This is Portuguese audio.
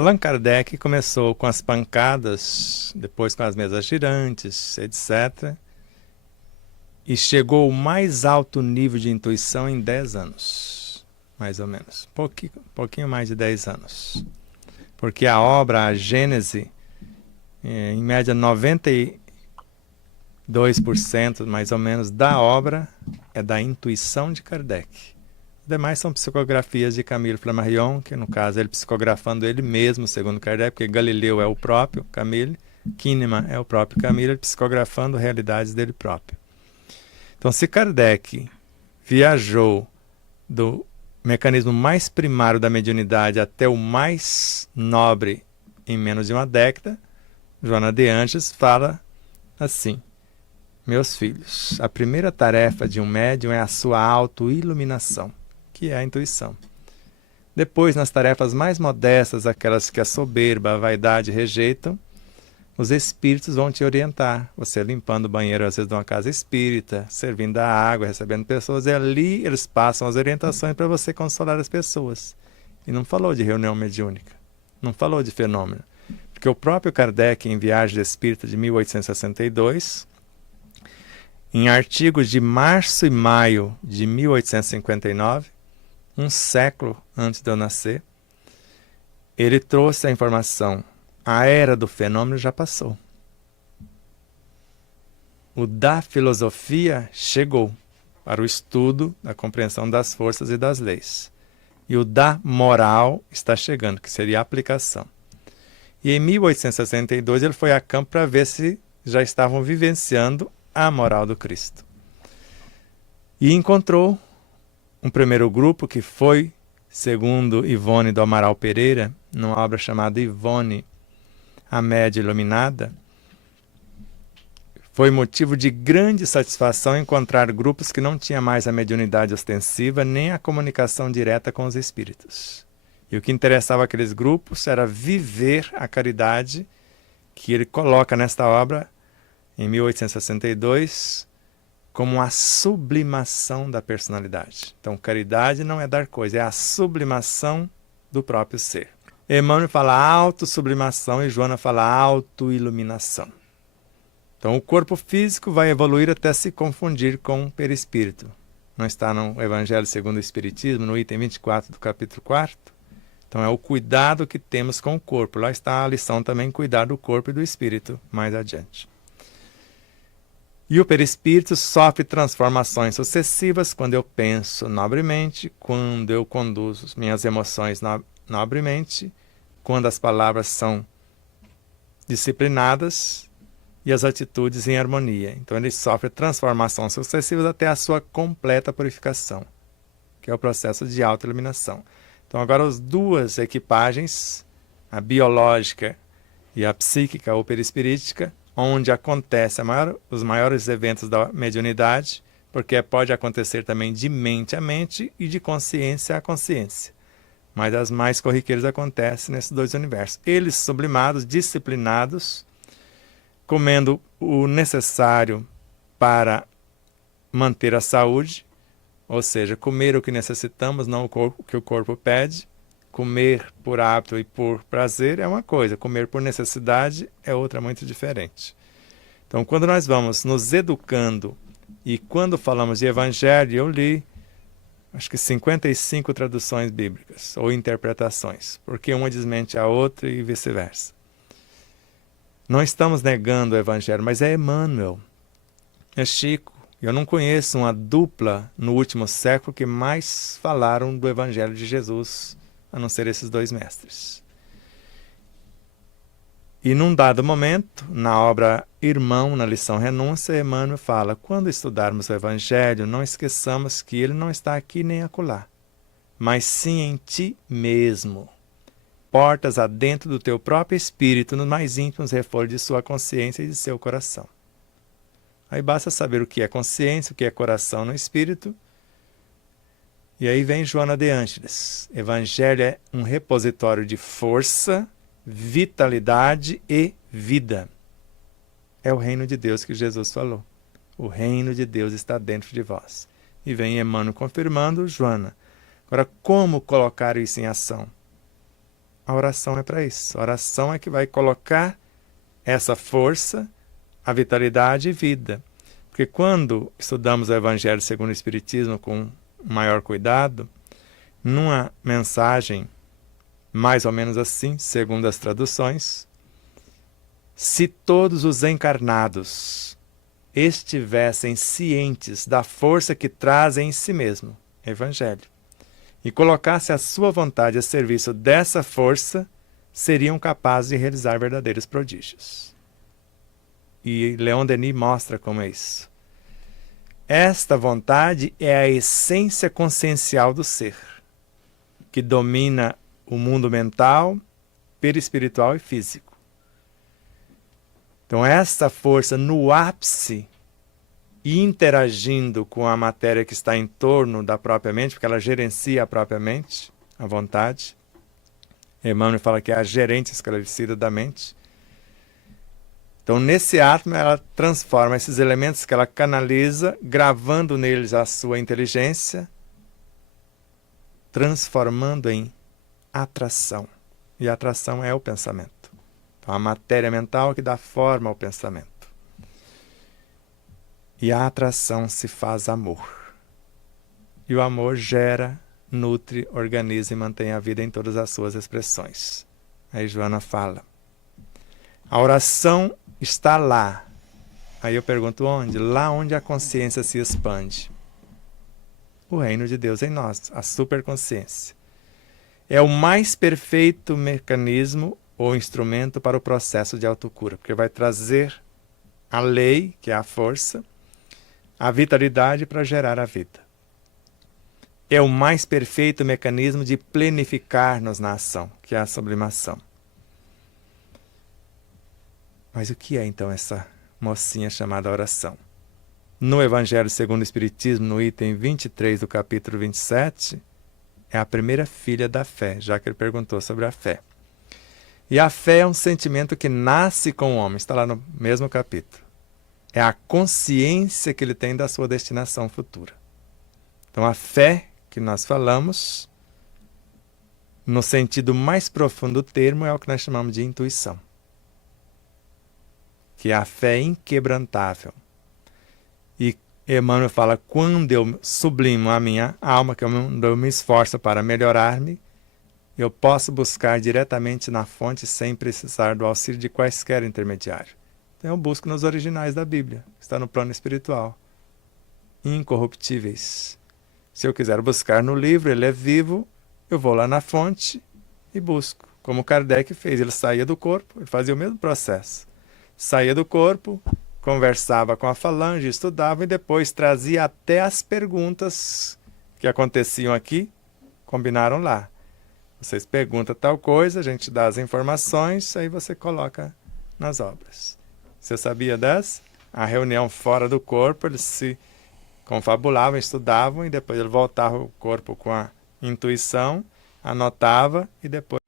Allan Kardec começou com as pancadas, depois com as mesas girantes, etc. E chegou ao mais alto nível de intuição em 10 anos, mais ou menos. Pouquinho mais de 10 anos. Porque a obra, a Gênese, em média 92% mais ou menos da obra é da intuição de Kardec. Os demais são psicografias de Camille Flammarion, que no caso ele psicografando ele mesmo, segundo Kardec, porque Galileu é o próprio Camille, Kahneman é o próprio Camille, ele psicografando realidades dele próprio. Então, se Kardec viajou do mecanismo mais primário da mediunidade até o mais nobre em menos de uma década, Joana de Ângeles fala assim: meus filhos, a primeira tarefa de um médium é a sua autoiluminação, que é a intuição. Depois, nas tarefas mais modestas, aquelas que a soberba, a vaidade rejeitam, os espíritos vão te orientar. Você limpando o banheiro, às vezes, de uma casa espírita, servindo a água, recebendo pessoas, e ali eles passam as orientações para você consolar as pessoas. E não falou de reunião mediúnica, não falou de fenômeno. Porque o próprio Kardec, em Viagem Espírita de 1862, em artigos de março e maio de 1859, um século antes de eu nascer, ele trouxe a informação: a era do fenômeno já passou. O da filosofia chegou para o estudo, a compreensão das forças e das leis. E o da moral está chegando, que seria a aplicação. E em 1862 ele foi a campo para ver se já estavam vivenciando a moral do Cristo. E encontrou um primeiro grupo que foi, segundo Ivone do Amaral Pereira, numa obra chamada Ivone, a Média Iluminada, foi motivo de grande satisfação encontrar grupos que não tinham mais a mediunidade ostensiva nem a comunicação direta com os espíritos. E o que interessava aqueles grupos era viver a caridade que ele coloca nesta obra, em 1862, como a sublimação da personalidade. Então, caridade não é dar coisa, é a sublimação do próprio ser. Emmanuel fala autossublimação e Joana fala autoiluminação. Então, o corpo físico vai evoluir até se confundir com o perispírito. Não está no Evangelho segundo o Espiritismo, no item 24 do capítulo 4? Então, é o cuidado que temos com o corpo. Lá está a lição também, cuidar do corpo e do espírito, mais adiante. E o perispírito sofre transformações sucessivas quando eu penso nobremente, quando eu conduzo minhas emoções nobremente, quando as palavras são disciplinadas e as atitudes em harmonia. Então ele sofre transformações sucessivas até a sua completa purificação, que é o processo de autoiluminação. Então agora as duas equipagens, a biológica e a psíquica ou perispirítica, onde acontecem os maiores eventos da mediunidade, porque pode acontecer também de mente a mente e de consciência a consciência. Mas as mais corriqueiras acontecem nesses dois universos. Eles sublimados, disciplinados, comendo o necessário para manter a saúde, ou seja, comer o que necessitamos, não o que o corpo pede. Comer por hábito e por prazer é uma coisa, comer por necessidade é outra muito diferente. Então, quando nós vamos nos educando e quando falamos de evangelho, eu li acho que 55 traduções bíblicas ou interpretações, porque uma desmente a outra e vice-versa. Não estamos negando o evangelho, mas é Emmanuel, é Chico. Eu não conheço uma dupla no último século que mais falaram do evangelho de Jesus, a não ser esses dois mestres. E num dado momento, na obra Irmão, na lição Renúncia, Emmanuel fala: quando estudarmos o Evangelho, não esqueçamos que ele não está aqui nem acolá, mas sim em ti mesmo, portas adentro do teu próprio espírito, nos mais íntimos reforços de sua consciência e de seu coração. Aí basta saber o que é consciência, o que é coração no espírito. E aí vem Joana de Ângeles. Evangelho é um repositório de força, vitalidade e vida. É o reino de Deus que Jesus falou. O reino de Deus está dentro de vós. E vem Emmanuel confirmando, Joana. Agora, como colocar isso em ação? A oração é para isso. A oração é que vai colocar essa força, a vitalidade e vida. Porque quando estudamos o Evangelho segundo o Espiritismo com maior cuidado, numa mensagem mais ou menos assim, segundo as traduções, se todos os encarnados estivessem cientes da força que trazem em si mesmo, Evangelho, e colocasse a sua vontade a serviço dessa força, seriam capazes de realizar verdadeiros prodígios. E Leon Denis mostra como é isso. Esta vontade é a essência consciencial do ser, que domina o mundo mental, perispiritual e físico. Então, esta força no ápice, interagindo com a matéria que está em torno da própria mente, porque ela gerencia a própria mente, a vontade. Emmanuel fala que é a gerente esclarecida da mente. Então, nesse átomo, ela transforma esses elementos que ela canaliza, gravando neles a sua inteligência, transformando em atração. E a atração é o pensamento. Então, a matéria mental que dá forma ao pensamento. E a atração se faz amor. E o amor gera, nutre, organiza e mantém a vida em todas as suas expressões. Aí Joana fala. A oração está lá. Aí eu pergunto onde? Lá onde a consciência se expande. O reino de Deus em nós, a superconsciência. É o mais perfeito mecanismo ou instrumento para o processo de autocura, porque vai trazer a lei, que é a força, a vitalidade para gerar a vida. É o mais perfeito mecanismo de plenificar-nos na ação, que é a sublimação. Mas o que é então essa mocinha chamada oração? No Evangelho segundo o Espiritismo, no item 23 do capítulo 27, é a primeira filha da fé, já que ele perguntou sobre a fé. E a fé é um sentimento que nasce com o homem, está lá no mesmo capítulo. É a consciência que ele tem da sua destinação futura. Então a fé que nós falamos, no sentido mais profundo do termo, é o que nós chamamos de intuição. Que é a fé inquebrantável. E Emmanuel fala, quando eu sublimo a minha alma, que eu me esforço para melhorar-me, eu posso buscar diretamente na fonte sem precisar do auxílio de quaisquer intermediários. Então eu busco nos originais da Bíblia, que está no plano espiritual, incorruptíveis. Se eu quiser buscar no livro, ele é vivo, eu vou lá na fonte e busco. Como Kardec fez, ele saía do corpo, ele fazia o mesmo processo. Saía do corpo, conversava com a falange, estudava e depois trazia até as perguntas que aconteciam aqui, combinaram lá. Vocês perguntam tal coisa, a gente dá as informações, aí você coloca nas obras. Você sabia dessa? A reunião fora do corpo, eles se confabulavam, estudavam e depois ele voltava ao corpo com a intuição, anotava e depois